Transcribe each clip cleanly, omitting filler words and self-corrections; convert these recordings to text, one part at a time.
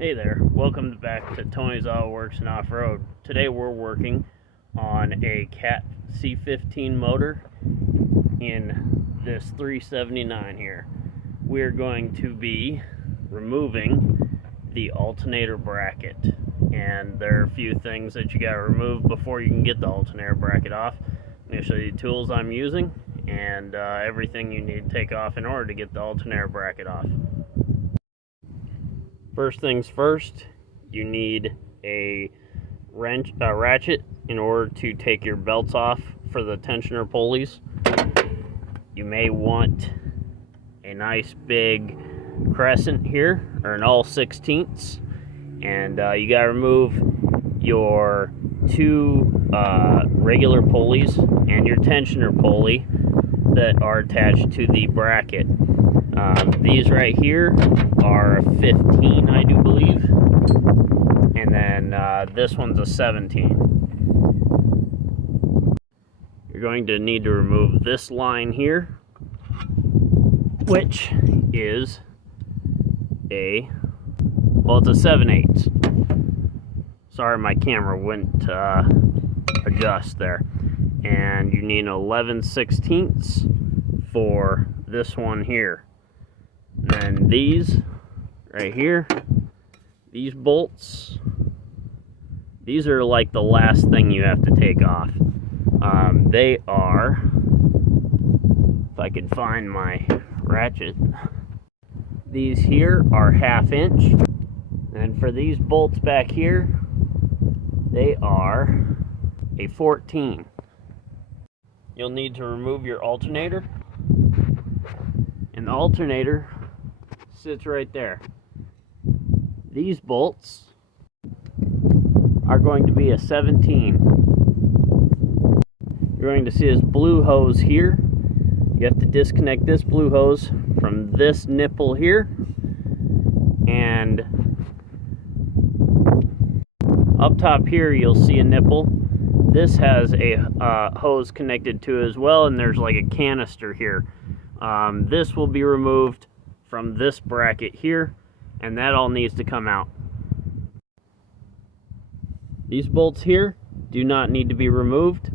Hey there, welcome back to Tony's Auto Works and Off-Road. Today we're working on a Cat C15 motor in this 379 here. We're going to be removing the alternator bracket, and there are a few things that you got to remove before you can get the alternator bracket off. I'm going to show you the tools I'm using and everything you need to take off in order to get the alternator bracket off. First things first, you need a ratchet in order to take your belts off for the tensioner pulleys. You may want a nice big crescent here, or an all 16ths, and you got to remove your two regular pulleys and your tensioner pulley that are attached to the bracket. These right here are a 15, I do believe, and then this one's a 17. You're going to need to remove this line here, which is it's a 7/8. Sorry, my camera wouldn't adjust there. And you need an 11/16 for this one here. And these right here, these bolts, these are like the last thing you have to take off. They are, if I could find my ratchet, these here are 1/2 inch, and for these bolts back here, they are a 14. You'll need to remove your alternator, and the alternator sits right there. These bolts are going to be a 17. You're going to see this blue hose here. You have to disconnect this blue hose from this nipple here, and up top here you'll see a nipple. This has a hose connected to it as well, and there's like a canister here. This will be removed from this bracket here, and that all needs to come out. These bolts here do not need to be removed.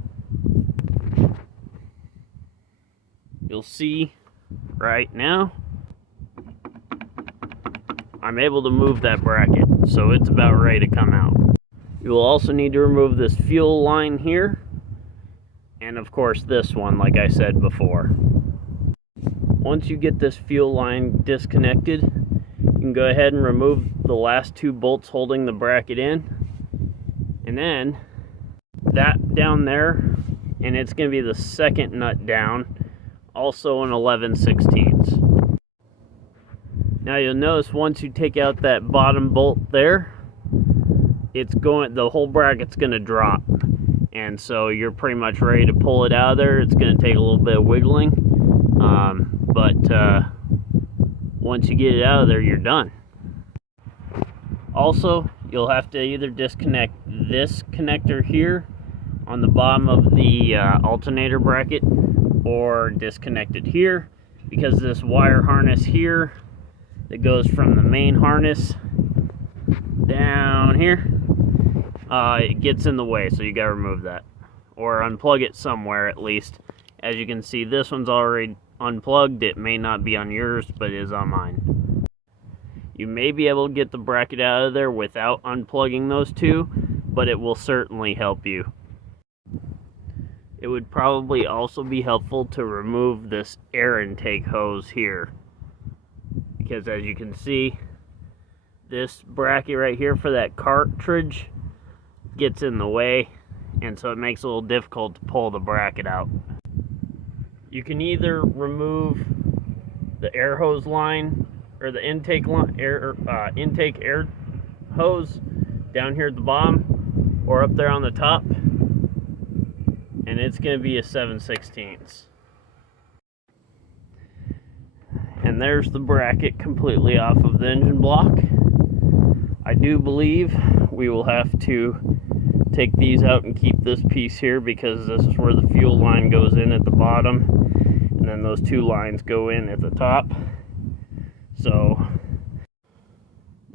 You'll see right now I'm able to move that bracket, so it's about ready to come out. You will also need to remove this fuel line here, and of course this one, like I said before. Once you get this fuel line disconnected, you can go ahead and remove the last two bolts holding the bracket in, and then that down there, and it's going to be the second nut down, also an 11/16. Now you'll notice once you take out that bottom bolt there, the whole bracket's going to drop, and so you're pretty much ready to pull it out of there. It's going to take a little bit of wiggling, but once you get it out of there, you're done. Also, you'll have to either disconnect this connector here on the bottom of the alternator bracket, or disconnect it here, because this wire harness here that goes from the main harness down here, it gets in the way, so you got to remove that, or unplug it somewhere at least. As you can see, this one's already unplugged. It may not be on yours, but it is on mine. You may be able to get the bracket out of there without unplugging those two, but it will certainly help you. It would probably also be helpful to remove this air intake hose here, because as you can see, this bracket right here for that cartridge gets in the way, and so it makes it a little difficult to pull the bracket out. You can either remove the air hose line, or the intake air hose down here at the bottom, or up there on the top, and it's going to be a 7/16. And there's the bracket completely off of the engine block. I do believe we will have to take these out and keep this piece here, because this is where the fuel line goes in at the bottom, and then those two lines go in at the top. So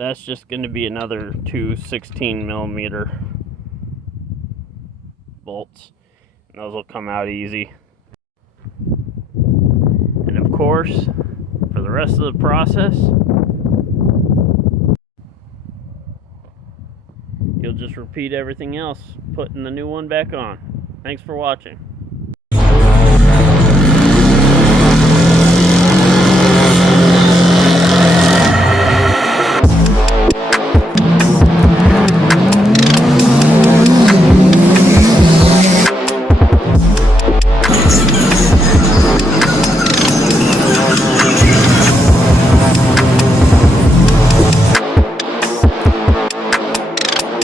that's just going to be another two 16mm bolts. And those will come out easy. And of course, for the rest of the process, you'll just repeat everything else, putting the new one back on. Thanks for watching.